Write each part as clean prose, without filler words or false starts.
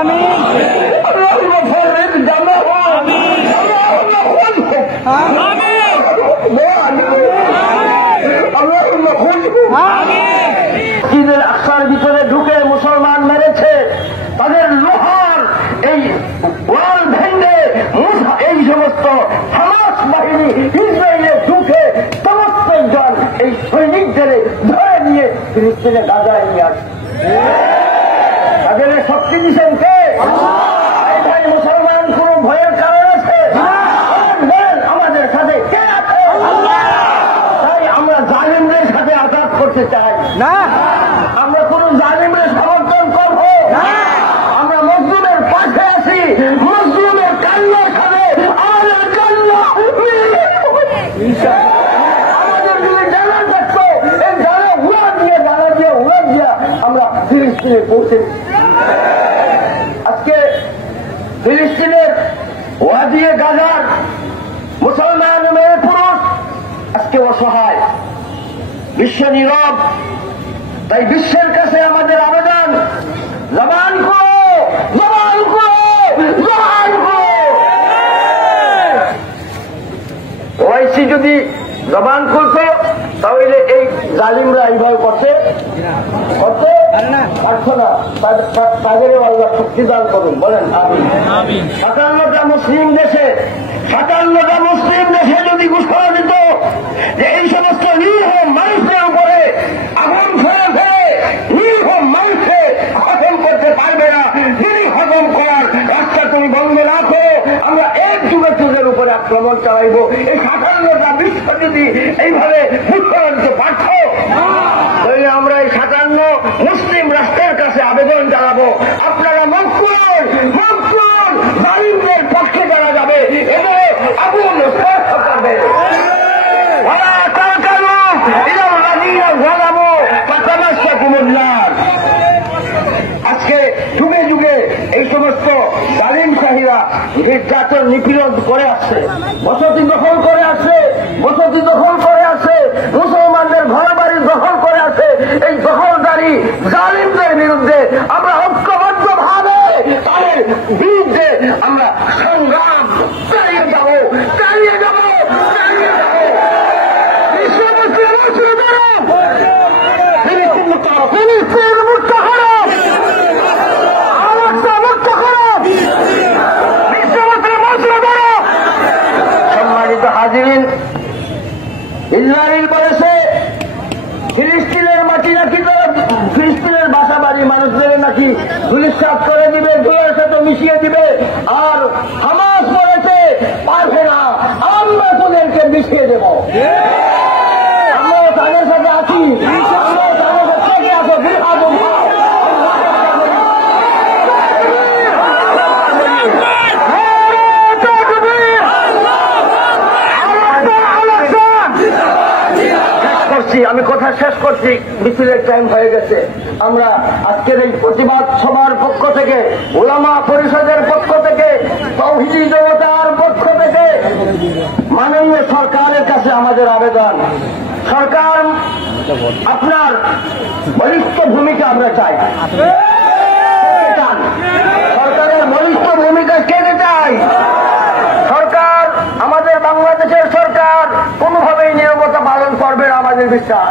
آمين اللهم فرج جمعهم اللهم خذهم اللهم خذهم ঈদের আকসার ভিতরে ঢুকে মুসলমান মেরেছে, তাদের লোহার এই ওয়াল ভেঙে এই সমস্ত হামাস বাহিনী ইসরায়েলে ঢুকে সমস্ত জন এই সৈনিকদের ধরে নিয়ে ফিলিস্তিনে গাজায় নিয়ে আসে। তাদের শক্তি দিচ্ছেন কে? ভাই মুসলমান কোন ভয়ের কারণ আছে? আমাদের সাথে কে আছে? তাই আমরা জালিমদের সাথে আঘাত করতে চাই না, আমরা কোন জালিমদের সমর্থন করব না। আমরা মজলুমের পাশে আছি, মজলুমের কান্নার সাথে আমাদের কান্না আমাদের যদি জানা থাকতো এই জানা উড়া দিয়ে আমরা ফিলিস্তিনে পৌঁছে। আজকে ফিলিস্তিনের ওয়াদিয়ে গাজার মুসলমান মেয়ে পুরুষ আজকে অসহায়, বিশ্ব নীরব। তাই বিশ্বের কাছে আমাদের আবেদন, জবান করো, জবান করো, জবান করো। ওআইসি যদি জবান করতো তাহলে এই জালিমরা এইভাবে করছে পারছো না। তাদেরও আল্লাহ শক্তি দান করুন, বলেন আমিন। 57টা মুসলিম দেশে যদি ঘোষণা দিত যে এই সমস্ত নিরীহ মানুষের উপরে আগুন ফেলে নিরীহ মানুষকে খতম করতে পারবে না, যিনি খতম করার রাস্তা তুমি বন্ধ রাখো, আমরা এক যুগের উপরে আক্রমণ চালাইব। এই 57টা বিশ্ব যদি এইভাবে ঘোষণা দিতে পারত তাহলে আমরা এই 57 মুসলিম রাষ্ট্রের কাছে আবেদন জানাবো, আপনারা মুখ করুন, জালিমদের পক্ষে জানা যাবে এবং আগুন করবে। আজকে যুগে যুগে এই সমস্ত জালিম শাহীরা নির্যাতন নিপীড়ন করে আসছে, বসতি দখল করে আসছে, মুসলমানদের ঘর বাড়ি দখল করে আছে। এই দখলদারি জালিমদের বিরুদ্ধে আমরা ঐক্যবদ্ধ ভাবে তাদের বিরুদ্ধে আমরা সংগ্রাম চালিয়ে যাব। সম্মানিত হাজিরিন, ইসরায়েল বলেছে ফিলিস্তিনের মাটি নাকি ফিলিস্তিনের বাসা বাড়ি মানুষদের নাকি ধুলিসাৎ করে দিবে, ধুলের সাথে মিশিয়ে দিবে। আর হামাস বলেছে পারবে না, আমরা তোদেরকে মিশিয়ে দেব। আমরা তাদের সাথে আছি, আমরা তাদের সাথে আছো। আমি কথা শেষ করছি, মিছিলের টাইম হয়ে গেছে। আমরা আজকের এই প্রতিবাদ সভার পক্ষ থেকে, উলামা পরিষদের পক্ষ থেকে, তাওহীদি জনতার পক্ষ থেকে মাননীয় সরকারের কাছে আমাদের আবেদন, সরকার আপনার বলিষ্ঠ ভূমিকা আমরা চাই। সরকারের বলিষ্ঠ ভূমিকা কে চাই? সরকার, আমাদের বাংলাদেশের সরকার কোনোভাবেই নীরবতা পালন করবে না আমাদের বিশ্বাস।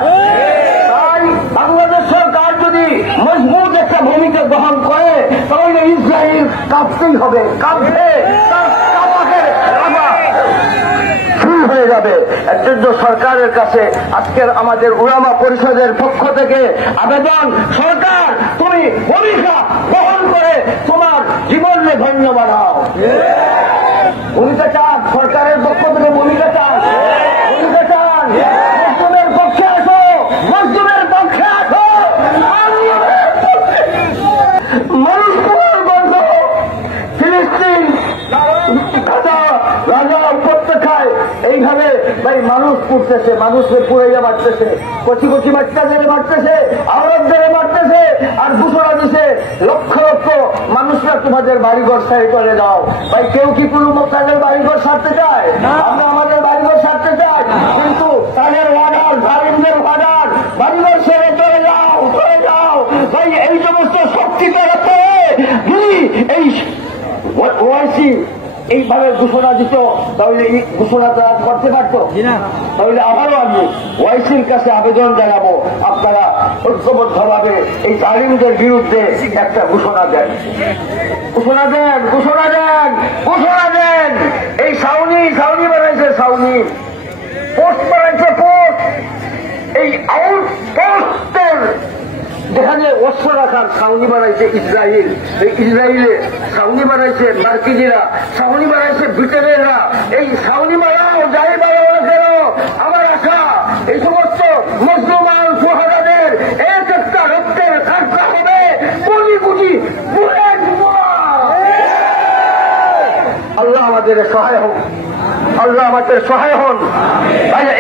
তাই বাংলাদেশ সরকার যদি মজবুত একটা ভূমিকা গ্রহণ করে তাহলে ইসরায়েল কাঁপতেই হবে, কাঁপবে, শুরু হয়ে যাবে। এর জন্য সরকারের কাছে আজকের আমাদের উলামা পরিষদের পক্ষ থেকে আবেদন, সরকার তুমি ভূমিকা গ্রহণ করে তোমার জীবনে ধন্য বানাও। ভূমিকা চান, সরকারের পক্ষ থেকে ভূমিকা চান, মজলুমের পক্ষে আসো, মানুষ বন্ধ, ফিলিস্তিন রাজা উপত্যকায় এইভাবে ভাই মানুষ পুড়তেছে, মানুষকে পুড়াইয়া মারতেছে, কচি বাচ্চাদের মারতেছে, আওয়াজদের মারতেছে, আর ঘোষণা দিছে লক্ষ লক্ষ মানুষরা তোমাদের বাড়িঘর সারি করে দাও। ভাই কেউ কি কোনো তাদের বাড়িঘর সারতে চায়? আমরা আমাদের বাড়িঘর সারতে চাই, কিন্তু তাদের ওয়ার্ডার, জালিমদের ওয়ার্ডার, বাড়িঘর ছেড়ে চলে যাও। ভাই এই সমস্ত শক্তি পেয়ে যদি এই ওআইসি এইভাবে ঘোষণা দিত তাহলে এই ঘোষণাটা করতে পারতো। তাহলে আবারও আমি ওআইসির কাছে আবেদন জানাবো, আপনারা ঐক্যবদ্ধভাবে এই জালিমদের বিরুদ্ধে একটা ঘোষণা দেন, ঘোষণা দেন, ঘোষণা দেন, ঘোষণা দেন। এই ছাউনি বানাইছে, ছাউনি পোস্ট বানাইছে, পোস্ট। এই আউট পোস্টের যেখানে অস্ত্র রাখার ছাউনি বানাইছে ইসরায়েল, এই ইসরায়েলে ছাউনি বানাইছে মার্কিনিরা, ছাউনি বানাইছে ব্রিটেনেররা। এই ছাউনি বানাও, যাই বানাও কেন, আমার আশা এই সমস্ত মুসলমান সুহাদাদের এক একটা রক্তের কাজটা হবে কোটি কোটি বুলেট। আল্লাহ আমাদের সহায় হোক, আল্লাহ আমাদের সহায় হন।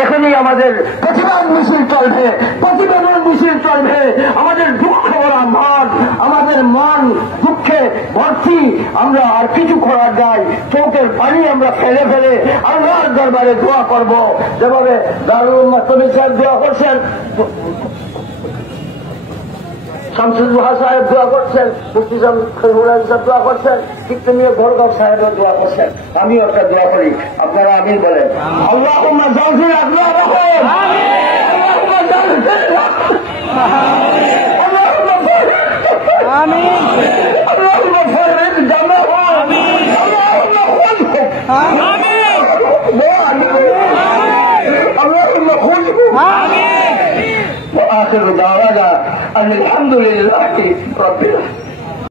এখনই আমাদের প্রতিবাদ মিছিল চলবে, প্রতিবেদন মিছিল চলবে। আমাদের দুঃখ ভরা মন, আমাদের মন দুঃখে ভর্তি। আমরা আর কিছু করার নাই, চোখের পানি আমরা ফেলে ফেলে আল্লাহর দরবারে দোয়া করব। যেভাবে দারুল উম্মাহ কবির সাহেব দোয়া করছেন, শামসুল ওহা সাহেব দোয়া করছেন, মুফতি সাহেব দোয়া করছেন, চিত্তনীয় ঘরগাঁও সাহেবও দোয়া করছেন, আমিও একটা দোয়া করি, আপনারা আমিন বলেন। আল্লাহুম্মা জাযিল আকরারহুম, আল্লাহুম্মা জাযিল আল্লাহুম্মা আমিন, আল্লাহুম্মা ফারিজ জামাহুম, আল্লাহুম্মা খুলহুম, আমিন, আল্লাহুম্মা খুলহুম, আমিন। وآخر دعوانا أن الحمد لله رب العالمين.